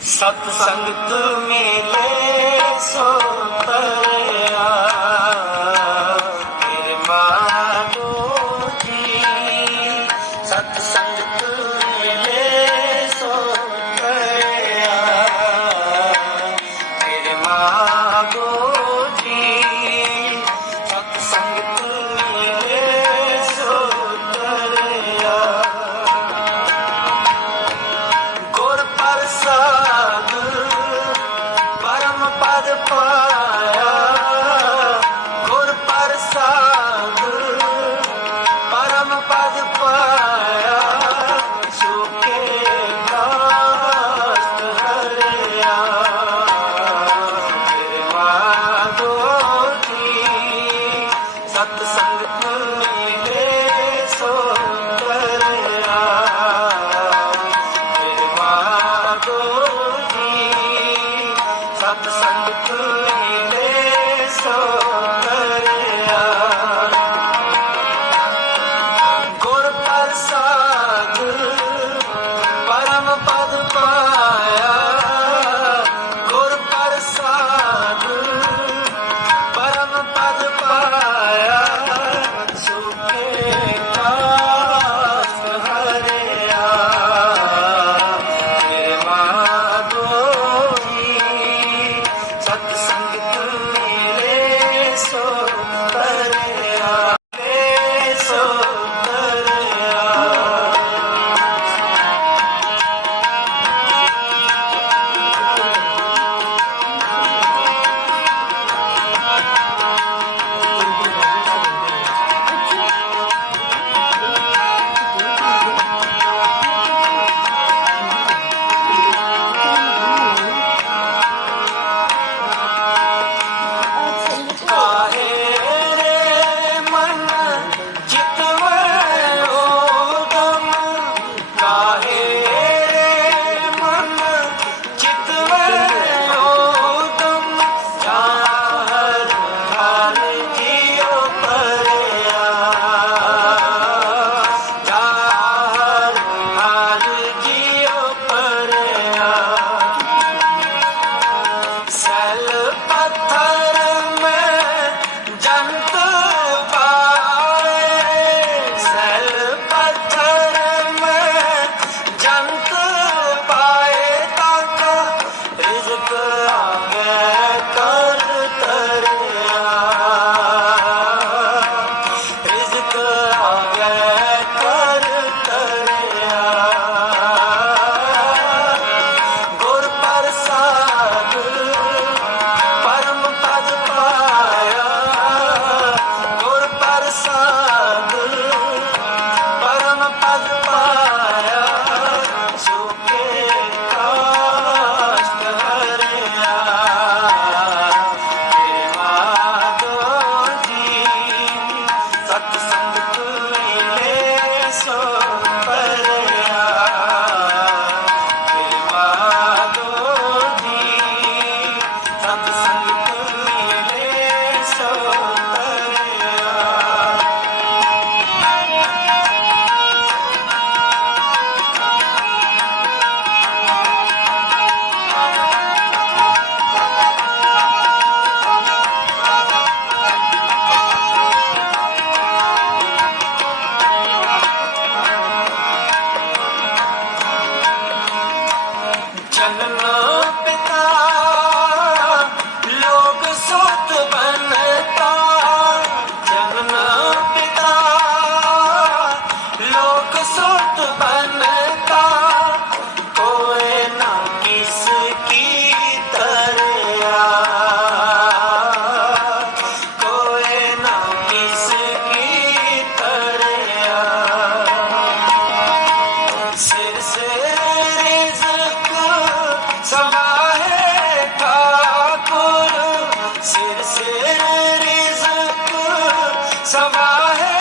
ਸਤ ਸੰਗਤ ਮੇਲੇ ਸੋਤਰਿਆ ਮੇਰੇ ਮਾਨੋ ਜੀ। ਸਤ ਸੰਗਤ ਪ੍ਰਸਾਦ ਪਰਮ ਪਦ ਪਾਇਆ। ਗੁਰ ਪ੍ਰਸਾਦ ਪਰਮ ਪਦ ਪਾਇਆ। ਸਤ ਸੰਗਤ ਮਿਲੇ ਸੋ सवा है